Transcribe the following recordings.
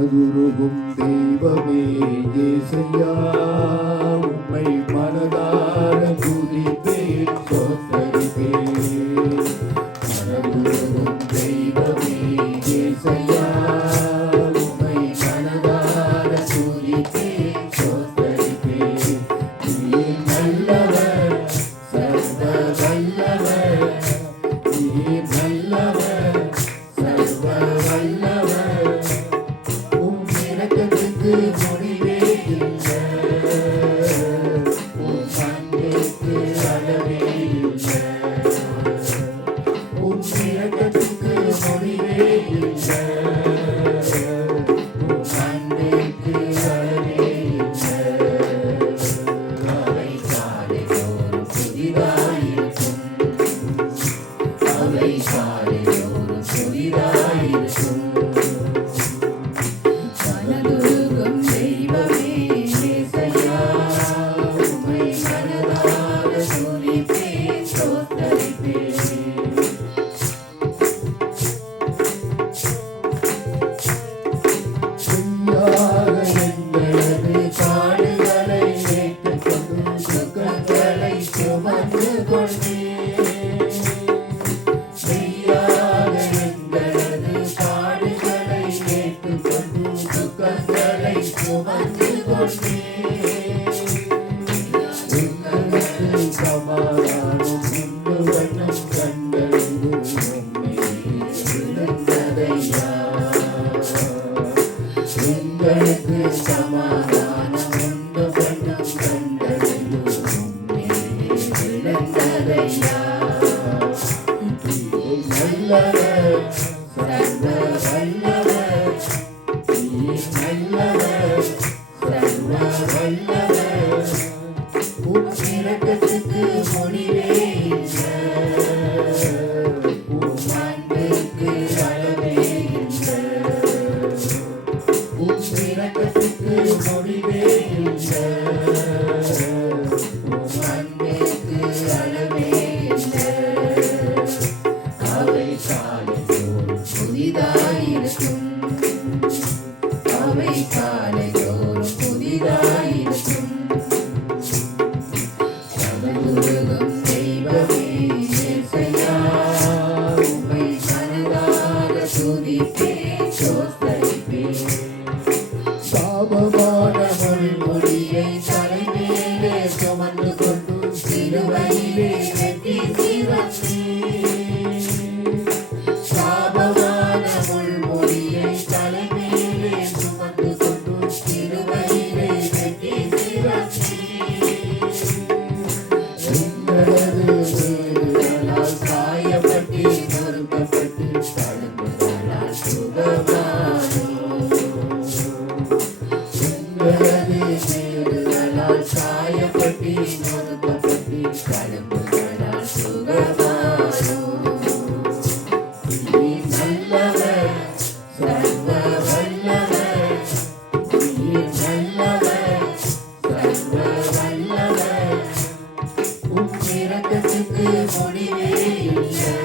மனதுருகும் தெய்வமே இயேசையா, உம்மை மனதார துதிப்பேன் ஸ்தோத்தரிப்பேன். மனதுருகும் தெய்வமே இயேசையா, உம்மை மனதார துதிப்பேன் ஸ்தோத்தரிப்பேன். நீர் நல்லவர், சர்வ வல்லவர், நீர் நல்லவர், சர்வ வல்லவர், உம் இரக்கத்துக்கு முடிவே இல்லை, உம் அன்புக்கு அளவே இல்லை, உம் இரக்கத்துக்கு முடிவே இல்லை, உம் அன்புக்கு அளவே இல்லை. அவை காலைதோறும் புதிதாயிருக்கும், அவை காலைதோறும் புதிதாயிருக்கும். மனதுருகும் தெய்வமே இயேசையா, உம்மை மனதார துதிப்பேன் ஸ்தோத்தரிப்பேன். பொய்யாக எங்களது பாடுகளை ஏற்றுக்கொண்டு சுகங்களை சுமந்து கொண்டேன். மெய்யாக எங்களது பாடுகளை ஏற்றுக்கொண்டு சுகங்களை சுமந்து கொண்டேன். எங்களுக்கு சமாதானம் உண்டு வண்ணம் கண்டறிந்து உம்மை விழுந்ததையா. எங்களுக்கு சமாதானம் உண்டு வண்ணம் கண்டறிந்து உம்மை விழுந்ததையா. நீர் நல்லவர், சர்வ வல்லவர், நீர் நல்லவர், சர்வ வல்லவர், உம் இரக்கத்துக்கு முடிவே இல்லை, உம் அன்புக்கு அளவே இல்லை, உம் இரக்கத்துக்கு முடிவே இல்லை, உம் அன்புக்கு அளவே இல்லை. அவை காலைதோறும் புதிதாயிருக்கும், அவை காலைதோறும் புதிதாயிருக்கும். மனதுருகும் தெய்வமே இயேசையா, உம்மை மனதார துதிப்பேன் ஸ்தோத்தரிப்பேன். சாபமான முள்முடியை தலைமேலே சுமந்து கொண்டு சிலுவையிலே வெட்டி சிறந்தீர். சாபமான முள்முடியை தலைமேலே சுமந்து கொண்டு சிலுவையிலே வெட்டி சிறந்தீர். எங்களது வேதனைகளால் காயப்பட்டு நொறுக்கப்பட்டு தழும்புகளால் சுகமானோம். எங்களது வேதனைகளால் காயப்பட்டு நொறுக்கப்பட்டு தழும்புகளால் சுகமானோம். நீர் நல்லவர், சர்வ வல்லவர், நீர் நல்லவர், சர்வ வல்லவர், உம் இரக்கத்துக்கு முடிவே இல்லை,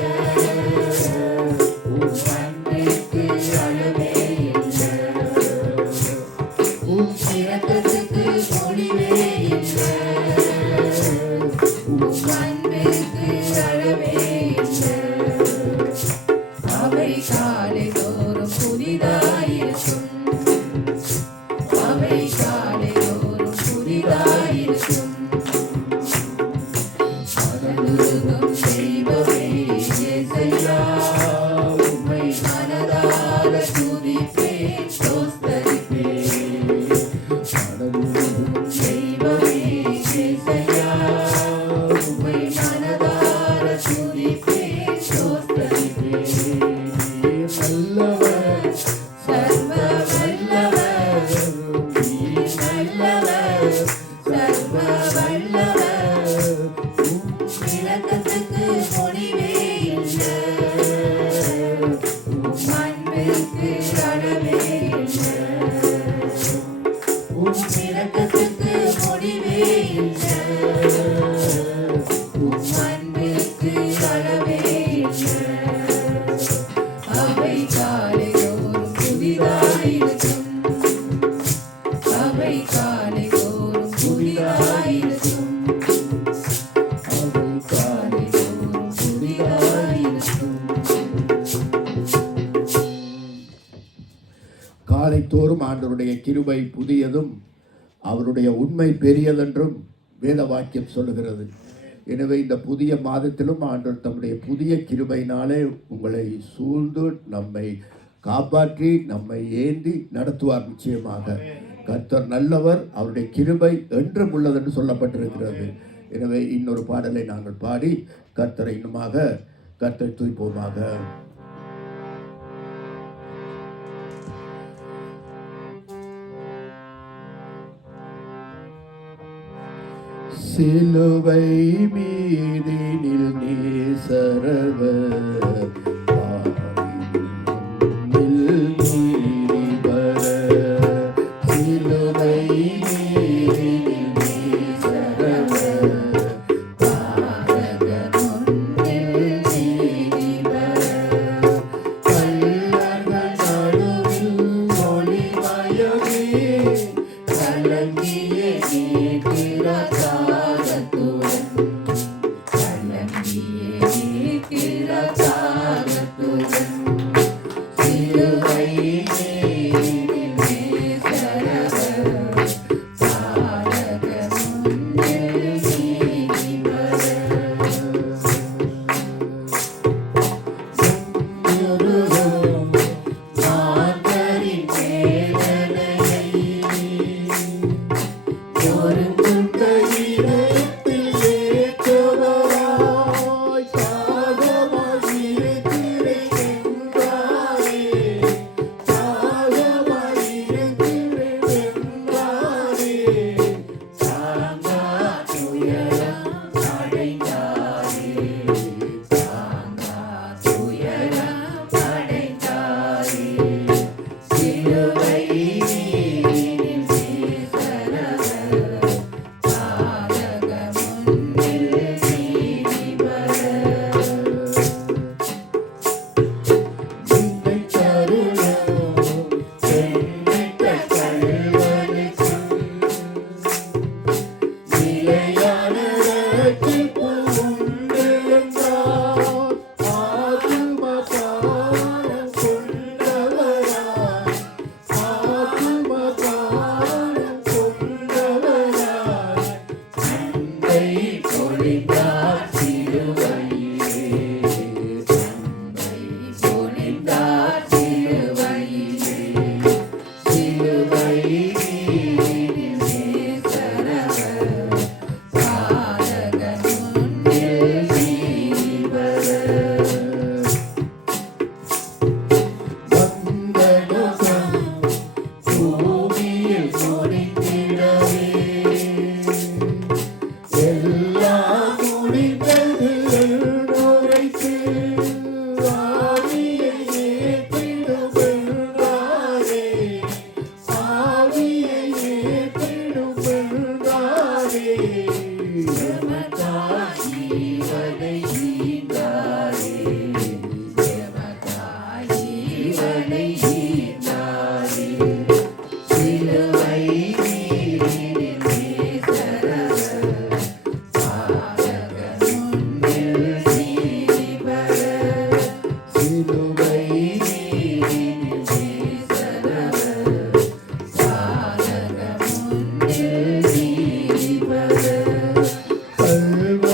உம் அன்புக்கு அளவே இல்லை, உம் இரக்கத்துக்கு முடிவே இல்லை, உம் அன்புக்கு அளவே இல்லை. அவை காலைதோறும் புதிதாயிருக்கும், அவை காலைதோறும் புதிதாயிருக்கும். மனதுருகும் தெய்வமே இயேசையா, உம்மை மனதார துதிப்பேன் ஸ்தோத்தரிப்பேன். மனதுருகும் தெய்வமே இயேசையா, உம்மை மனதார துதிப்பேன் ஸ்தோத்தரிப்பேன். நீர் நல்லவர், சர்வ வல்லவர், நீர் காலைத்தோறும் ஆண்டவருடைய கிருபை புதியதும் அவருடைய உண்மை பெரியதென்றும் வேத வாக்கியம் சொல்லுகிறது. எனவே இந்த புதிய மாதத்திலும் ஆண்டவர் தம்முடைய புதிய கிருபையினாலே உங்களை சூழ்ந்து நம்மை காப்பாற்றி நம்மை ஏந்தி நடத்துவார். நிச்சயமாக கர்த்தர் நல்லவர், அவருடைய கிருபை என்றும் உள்ளது என்று சொல்லப்பட்டிருக்கிறது. எனவே இன்னொரு பாடலை நாங்கள் பாடி கர்த்தரை இன்னுமாக கர்த்தரை துதிப்போமாக. சிலுவை மீதினில் நேசரவர் சிலுவை மீதினில் நேசரவர்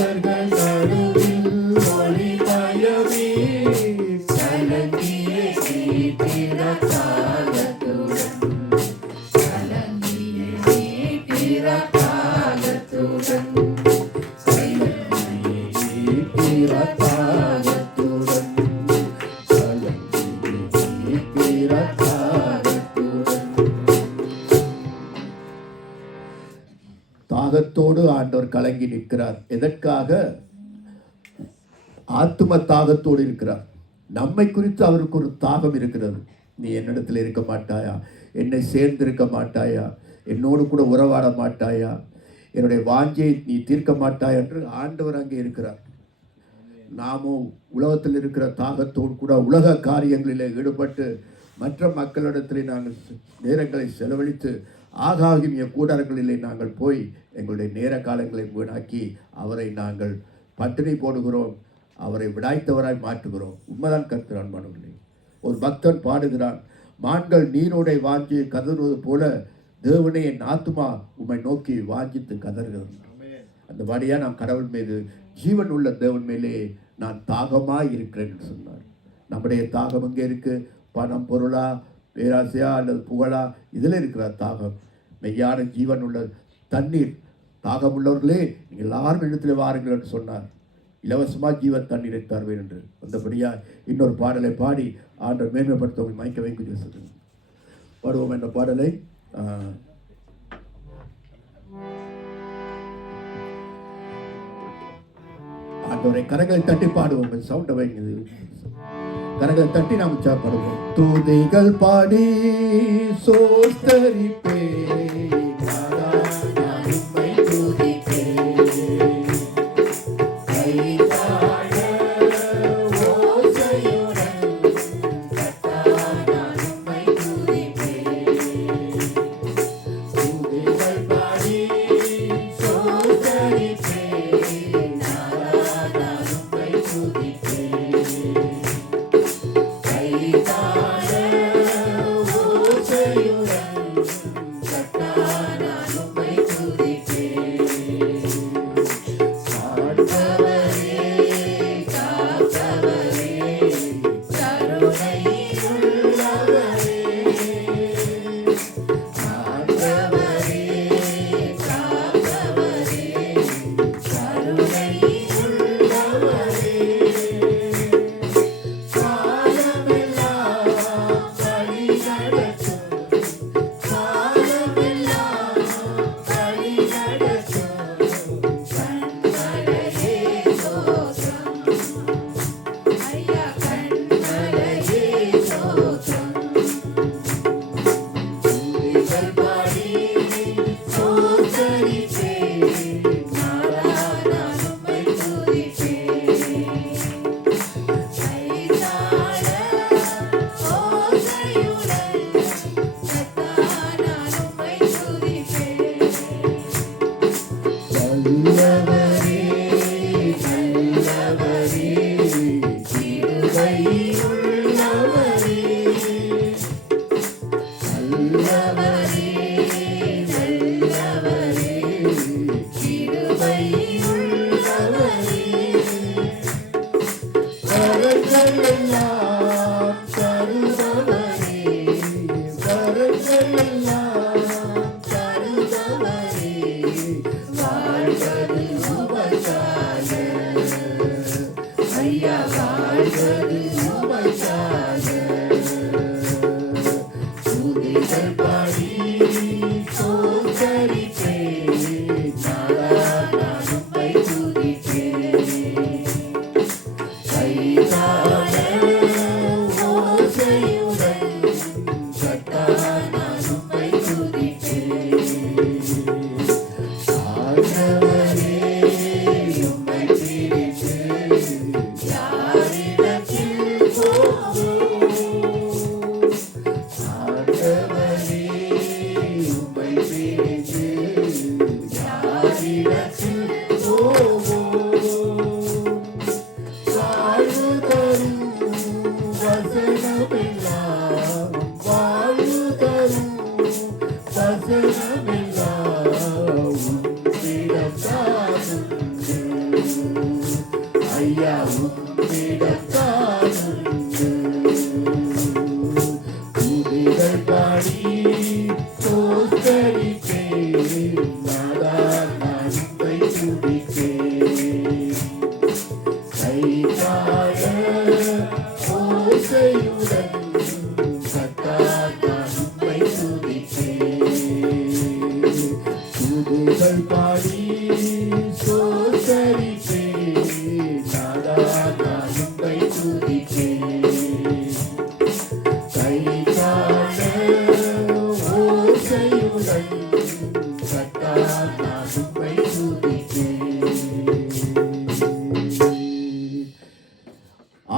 கல்லர்கள் நடுவில் ஒளிமயமே கலங்கிய தாகத்தோடு ஆண்டவர் கலங்கி நிற்கிறார். எதற்காக? ஆத்தும தாகத்தோடு இருக்கிறார். நம்மை குறித்து அவருக்கு ஒரு தாகம் இருக்கிறது. நீ என்னிடத்தில் இருக்க மாட்டாயா? என்னை சேர்ந்திருக்க மாட்டாயா? என்னோடு கூட உறவாட மாட்டாயா? என்னுடைய வாஞ்சையை நீ தீர்க்க மாட்டாயா என்று ஆண்டவர் அங்கே இருக்கிறார். நாமும் உலகத்தில் இருக்கிற தாகத்தோடு கூட உலக காரியங்களில் ஈடுபட்டு மற்ற மக்களிடத்திலே நாங்கள் நேரங்களை செலவழித்து ஆகாகிய கூடாரங்களிலே நாங்கள் போய் எங்களுடைய நேர காலங்களை வீணாக்கி அவரை நாங்கள் பட்டினி போடுகிறோம், அவரை விடாய்த்தவராய் மாற்றுகிறோம். உண்மைதான் கர்த்தர் அன்பானவர்களே. ஒரு பக்தன் பாடுகிறான், மான்கள் நீரோடை வாஞ்சி கதறுவது போல தேவனே என் ஆத்துமா உம்மை நோக்கி வாஞ்சித்து கதறுகிறது. அந்த வழியா நான் கடவுள் மீது, ஜீவன் உள்ள தேவன் மேலே நான் தாகமாய் இருக்கிறேன் என்று சொன்னார். நம்முடைய தாகம் எங்கே இருக்கு? பணம், பொருளா, பேராசையா அல்லது புகழா? இதில் இருக்கிற தாகம். மெய்யான ஜீவன் உள்ள தண்ணீர், தாகம் உள்ளவர்களே நீங்கள் எல்லாரும் இடத்துல வாருங்கள் என்று சொன்னார். இலவசமாக ஜீவன் தண்ணீரை தருவேன் என்று. அந்தபடியா இன்னொரு பாடலை பாடி ஆண்டவர் மேன்மைப்படுத்தவங்க மயக்க வைக்க பாடுவோம். என்ற பாடலை ஆண்டவரை கரங்களை தட்டி பாடுவோம். சவுண்டை வைங்க, கரங்களை தட்டி நாம் உற்சாகப்படுவோம். துதிகள் பாடி சோஸ்தரிப்பே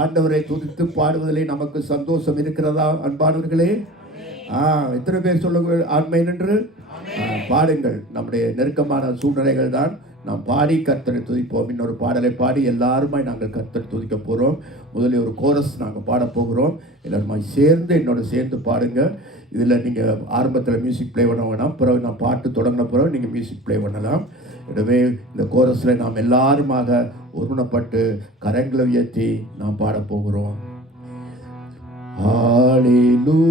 ஆண்டவரை துதித்து பாடுவதிலே நமக்கு சந்தோஷம் இருக்கிறதா அன்பானவர்களே? எத்தனை பேர் சொல்லுங்கள் ஆண்மை என்று? பாடுங்கள். நம்முடைய நெருக்கமான சூழ்நிலைகள் தான் நாம் பாடி கர்த்தரை துதிப்போம். இன்னொரு பாடலை பாடி எல்லாருமாய் நாங்கள் கர்த்தரை துதிக்க போகிறோம். முதலில் ஒரு கோரஸ் நாங்கள் பாட போகிறோம். எல்லாருமாய் சேர்ந்து என்னோட சேர்ந்து பாடுங்க. இதில் நீங்கள் ஆரம்பத்தில் மியூசிக் ப்ளே பண்ண வேணாம், பிறகு நான் பாட்டு தொடங்கின பிறகு நீங்கள் மியூசிக் ப்ளே பண்ணலாம். எனவே இந்த கோரஸில் நாம் எல்லாருமாக ஒருமனப்பட்டு கரங்களை உயர்த்தி நாம் பாட போகிறோம். ஹல்லேலூயா,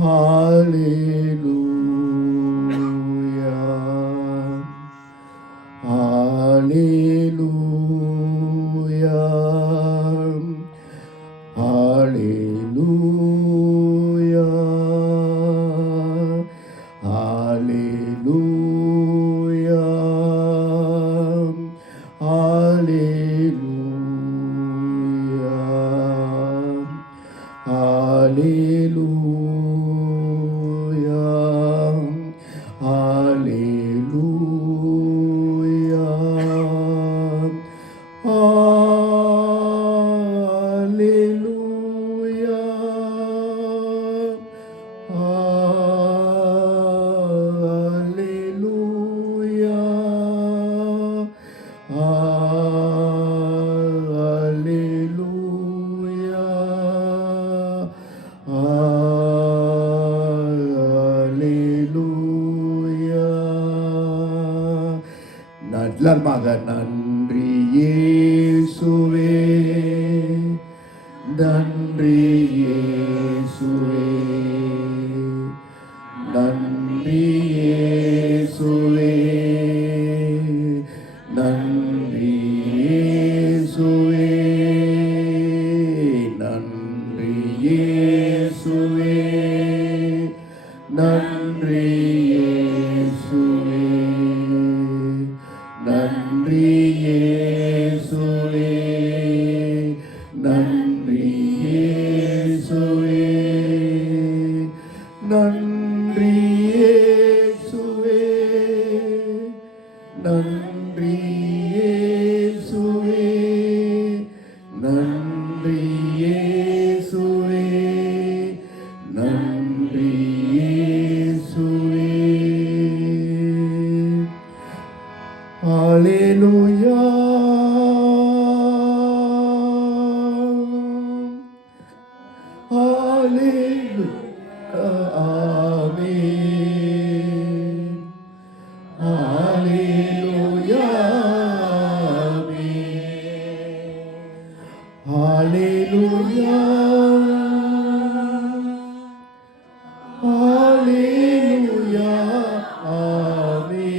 ஹல்லேலூயா, ஹல்லேலூயா, ஹல்லேலூயா, ஹல்லேலூயா, ஹல்லேலூயா, ஹல்லேலூயா, ஹல்லேலூயா, ஹல்லேலூயா, ஹல்லேலூயா, ஹல்லேலூயா, ஹல்லேலூயா. எல்லாருமாக நன்றி இயேசுவே, நன்றி இயேசுவே, நன்றி இயேசுவே, நன்றி இயேசுவே, நன்றி இயேசுவே, நன்றி இயேசுவே, நன்றி இயேசுவே, நன்றி இயேசுவே, நன்றி இயேசுவே, நன்றி இயேசுவே, நன்றி இயேசுவே, நன்றி இயேசுவே. ஹல்லேலூயா, ஹல்லேலூயா, ஆமென். ஹல்லேலூயா, ஆமென். ஹல்லேலூயா, ஹல்லேலூயா, ஆமென்.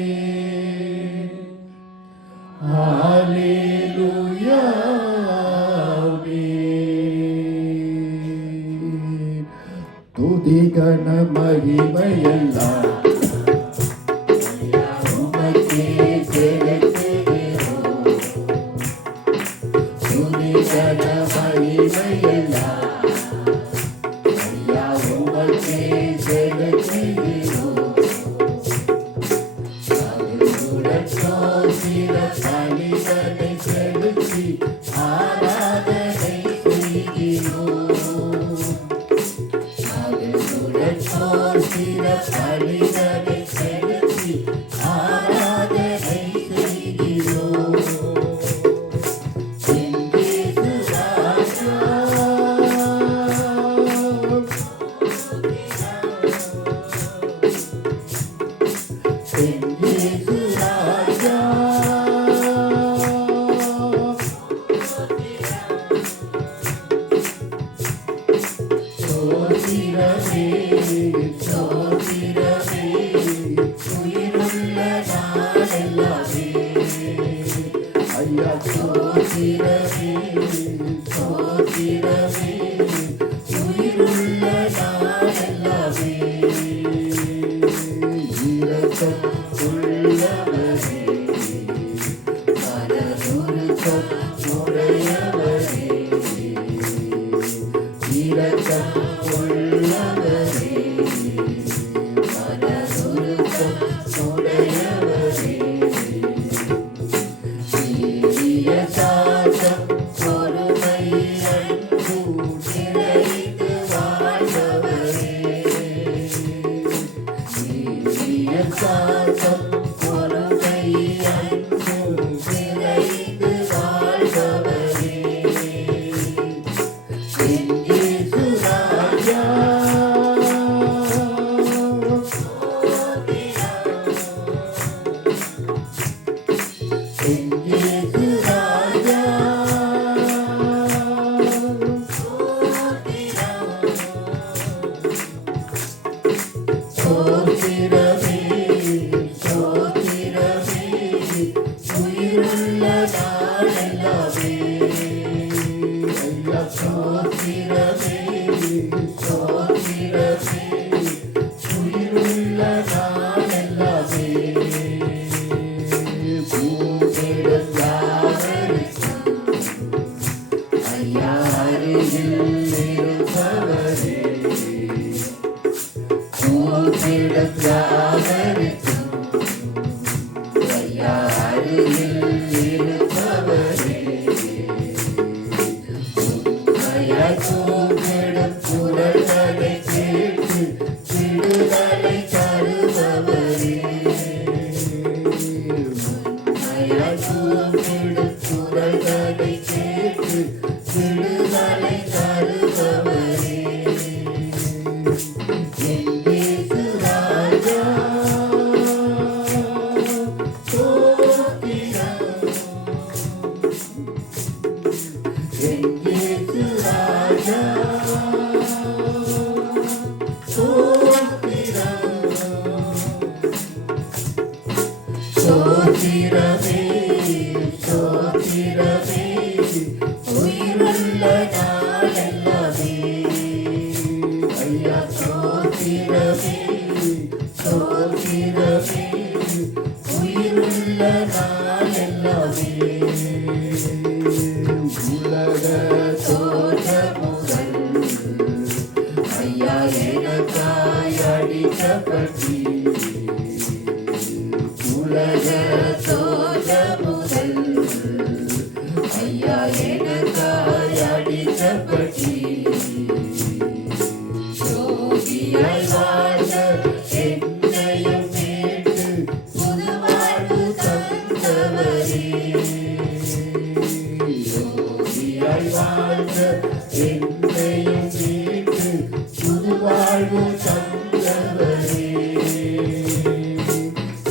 ஹல்லேலூயா, ஆமென். துதி கன மகிமையெல்லாம் உமக்கே செலுத்துகிறோம். துதி கன மகிமையெல்லாம் ஐயா உமக்கே செலுத்துகிறோம். அதுவுடன் சோதிர பலிகளை செலுத்தி ஆராதனை செய்கிறோம். அதுவுடன் சோதிர பலிகளை செலுத்தி ஆராதனை செய்கிறோம். என் இயேசு ராஜா, என் இயேசு ராஜா, சோதிரமே, சோதிரமே, உயிருள்ள நாளெல்லாமே. ஐயா சோதிரமே, சோதிரமே, உயிருள்ள நாளெல்லாமே. இரக்கம் உள்ளவரே, மனதுருக்கம் உடையவரே, இரக்கம் உள்ளவரே, மனதுருக்கம் உடையவரே, சீரிய சாந்தம் பொறுமை அன்பு நிறைந்து வாழ்பவரே, சீரிய தேடும் யாவருக்கும் ஐயா அருகில் இருப்பவரே உண்மையாய் கூப்பிடும் குரல்களை கேட்டு விடுதலை தருபவரே உண்மையாய் கூப்பிடும் குரல்களை கேட்டு விடுதலை தருபவரே என் இயேசு ராஜா ஸ்தோத்திரம் என் இயேசு ராஜா ஸ்தோத்திரம் ஸ்தோத்திரமே ஸ்தோத்திரமே உயிருள்ள நாளெல்லாமே ஐயா ஸ்தோத்திரமே ஸ்தோத்திரமே உயிருள்ள நாளெல்லாமே உலக தோற்ற முதல் ஐயா எனக்காய் அடிக்கப்பட்டி உலக தோற்ற முதல் ஐயா எனக்காய் அடிக்கப்பட்டி சோகியாய் வாழ்ந்த என்னையும் மீட்டு புது வாழ்வு தந்தவரே சோகியாய் வாழ்ந்த என்னையும் மீட்டு புது வாழ்வு தந்தவரே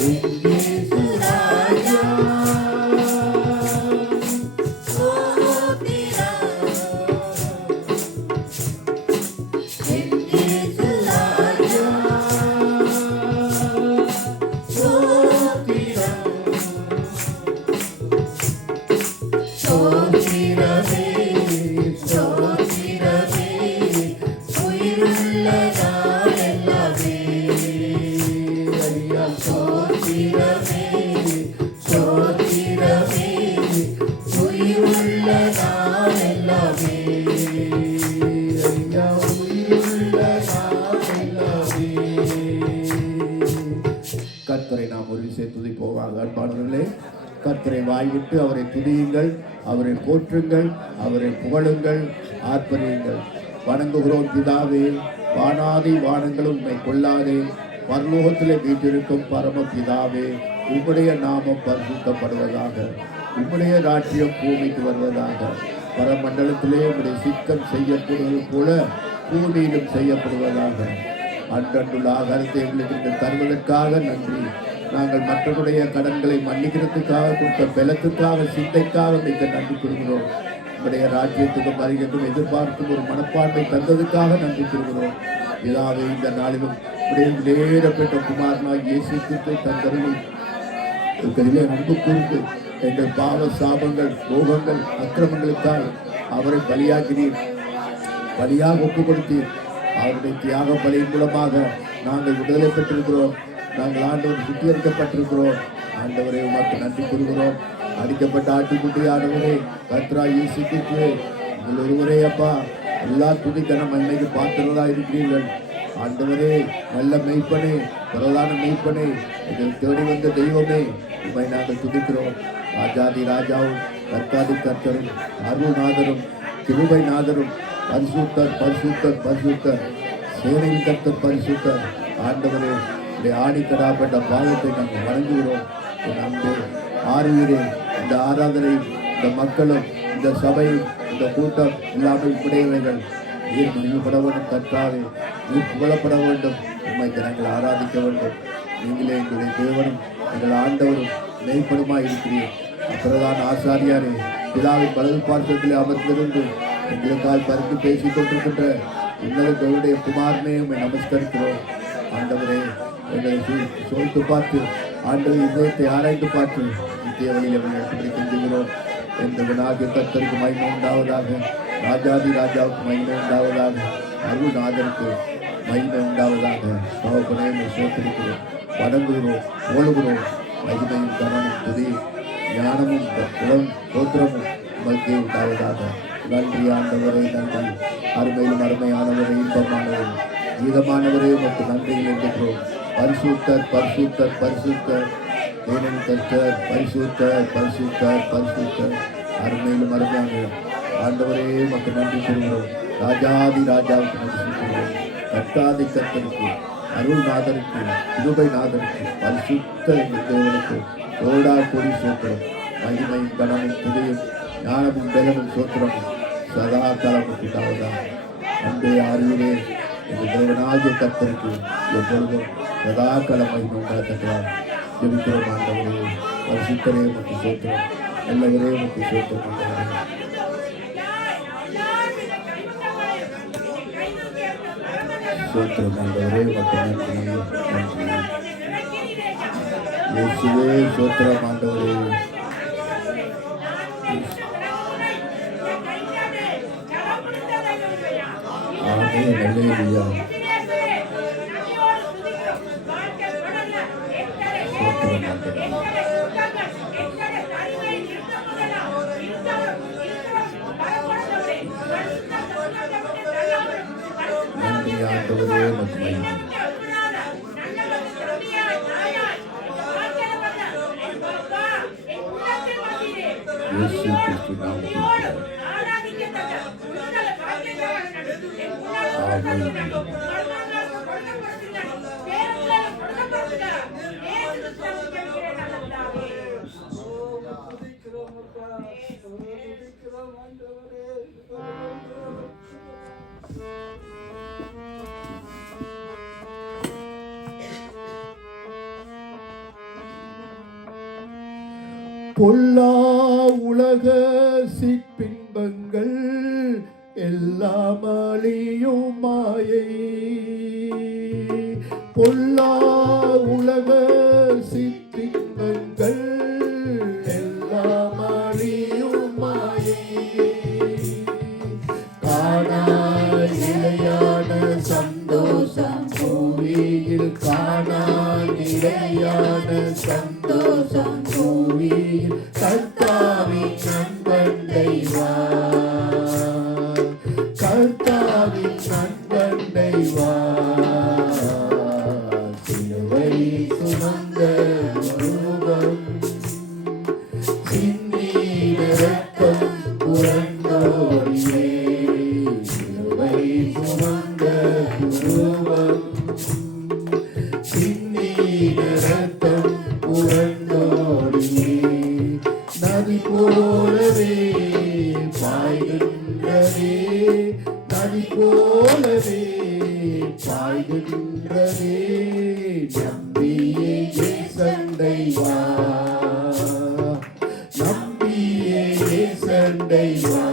என் இயேசு ராஜா என் இயேசு ராஜா ஸ்தோத்திரமே ஸ்தோத்திரமே உயிருள்ள நாளெல்லாமே ஐயா ஸ்தோத்திரமே ஸ்தோத்திரமே உயிருள்ள நாளெல்லாமே ஐயா உயிருள்ள நாளெல்லாமே கர்த்தரை நாம் ஒரு விஷயம் துதிப்போவாக. அன்பானவர்களே, கர்த்தரை வாய்விட்டு அவரை துதியுங்கள், அவரை போற்றுங்கள், அவரை புகழுங்கள், ஆர்ப்பரியுங்கள். வணங்குகிறோம் பிதாவே, வானாதி வானங்களும் உம்மை கொள்ளாதே, பரலோகத்திலே வீற்றிருக்கும் பரம பிதாவே, உம்முடைய நாமம் பரிசுத்தப்படுவதாக, உம்முடைய ராஜ்யம் பூமிக்கு வருவதாக. பரமண்டலத்திலே உம்முடைய சித்தம் செய்யப்படுவது போல பூமியிலும் செய்யப்படுவதாக. அன்றன்றுள்ள ஆகாரத்தை எங்களுக்கு தருவதற்காக நன்றி. நாங்கள் மற்றவருடைய கடன்களை மன்னிக்கிறதுக்காக கொடுத்த பலத்துக்காக சிந்தைக்காக மிக நன்றி கூறுகிறோம். உங்களுடைய ராஜ்யத்துக்கும் வருகைக்கும் எதிர்பார்க்கும் ஒரு மனப்பான்மை தந்ததுக்காக நன்றி கூறுகிறோம். இதாவே இந்த நாளிலும் உடைய நேரப்பட்ட குமாரனாக இயேசு கிறிஸ்துவை தந்தருளி எங்களிலே அன்பு கூர்ந்து எங்கள் பாவ சாபங்கள் போகங்கள் அக்கிரமங்களுக்காக அவரை பலியாக்கினீர், பலியாக ஒப்பு கொடுத்தீர். அவருடைய தியாக பலியின் மூலமாக நாங்கள் விடுதலை பெற்றிருக்கிறோம். நாங்கள் ஆண்டவர் சுத்திகரிக்கப்பட்டிருக்கிறோம். ஆண்டவரை உமக்கு நன்றி கூறுகிறோம். அடிக்கப்பட்ட ஆட்டுக்குட்டியானவரே, கர்த்தரா இயேசு கிறிஸ்துவே, உங்கள் ஒருவரே அப்பா எல்லா துதிக்கணும் இன்னைக்கு பார்க்கிறதா இருக்கிறீர்கள். ஆண்டவரே, நல்ல மெய்ப்பனே, பிரதான மெய்ப்பனே, எங்கள் தேடி வந்த தெய்வமே, உண்மை நாங்கள் துதிக்கிறோம். ராஜாதி ராஜாவும் கர்த்தாதி கர்த்தரும் அருள்நாதரும் கிருபை நாதரும் பரிசுத்தர் பரிசுத்தர் பரிசுத்தர் சேனையின் கர்த்தர் பரிசுத்தர். ஆண்டவரே, இந்த ஆணிக்கடாப்பட்ட பாதத்தை நாங்கள் வணங்குகிறோம். என் அன்பே ஆறுவீரே, இந்த ஆராதனை, இந்த மக்களும், இந்த சபையும், இந்த கூட்டம் எல்லாமே உடையவைகள். நீர் மகிழ்ப்பட வேண்டும் கர்த்தாவே, நீர் புகழப்பட வேண்டும். உண்மைக்கு நாங்கள் ஆராதிக்க வேண்டும். நீங்களே எங்களுடைய தேவனும் எங்கள் ஆண்டவரும் மெய்ப்பனுமாய் இருக்கிறீர். பிரதான ஆசாரியாரே, பிதாவின் வலது பார்க்கத்திலே அமர்ந்திருந்து எங்களுக்கால் பறித்து பேசிக் கொண்டிருக்கின்ற உன்னத தேவனுடைய குமாரனே உம்மை நமஸ்கரிக்கிறோம். ஆண்டவரே, எங்களை சோதித்து பார்த்து, ஆண்டவர் இதயத்தை ஆராய்ந்து பார்த்து நித்திய வழியில் அவர்கள் எடுத்துப்படி கெஞ்சுகிறோம். எந்தவனாகிய கர்த்தருக்கு மகிமை உண்டாவதாக, ராஜாதி ராஜாவுக்கு மகிமை உண்டாவதாக, அருள்நாதருக்கு மகிமை உண்டாவதாக. தகப்பனே, உம்மை சோத்திருக்கிறோம், வணங்குகிறோம், போலுகிறோம். மகிமையும் கனமும் துதி ஞானமும் சோத்திரமும் உமக்கே உண்டாவதாக. நன்றி ஆண்டவரே, நன்றி. அருமையிலும் அருமையானவரே, இன்பமானவரே, கீதமானவரே, உமக்கு நன்றியில் இருக்கிறோம். பரிசுத்தர் பரிசுத்தர் பரிசுத்தர் தேவன் கர்த்தர் பரிசுத்தர் பரிசுத்தர் பரிசுத்தர். அருமையிலும் அருமையான ஆண்டவரே உமக்கு நன்றி சொல்கிறோம். ராஜாதி ராஜாவுக்கு நன்றி சொல்கிறோம். கர்த்தாதி கர்த்தருக்கு, அருள்நாதருக்கு, கிருபைநாதருக்கு, பரிசுத்த எங்கள் தேவனுக்கு கோடா கோடி சோத்திரம். மகிமையும் கனமும் துதியும் ஞானமும் பலமும் சோத்திரமும் சதா காலமும் உண்டாவதாக. அன்பே அறிவிலே எங்கள் தேவனாகிய கர்த்தருக்கு எப்பொழுதும் சதா காலம் மகிமை உண்டாகிறார். ஜெபிக்கிறோம் ஆண்டவரே. பரிசுத்தரே உமக்கு சோத்திரம். நல்லவரே உமக்கு சோத்திரம் ஆண்டவரே. சோத்திரம் ஆண்டவரே உமக்கு நன்றி. இயேசுவே சோத்திரம் ஆண்டவரே. ஆமென் அல்லேலூயா. சோத்திரம் ஆண்டவரே. நன்றி ஆண்டவரே உமக்கு மகிமை. இயேசு கிறிஸ்து நாமத்தில் பொல்லா உலக சிற்றின்பங்கள் எல்லாம் அழியும் மாயை. பொல்லா உலக சிற்றின்பங்கள் எல்லாம் அழியும் மாயை. காணா நிலையான சந்தோஷம் பூமியில், காணா நிலையான சந்தோஷம் பூமியில் கர்த்தாவின் நண்பண்டை வா. கர்த்தாவின் நண்பண்டை வா. சிலுவை சுமந்த ரூபம் சிந்தின ரத்தம் புரண்டோடியே. சிலுவை சுமந்த ரூபம் சிந்தின ரத்தம் புரண்டோடியே. நதி போலவே பாய்கின்றதே, நதி போலவே பாய்கின்றதே. நம்பியே சண்டை வா, நம்பியே சண்டை வா.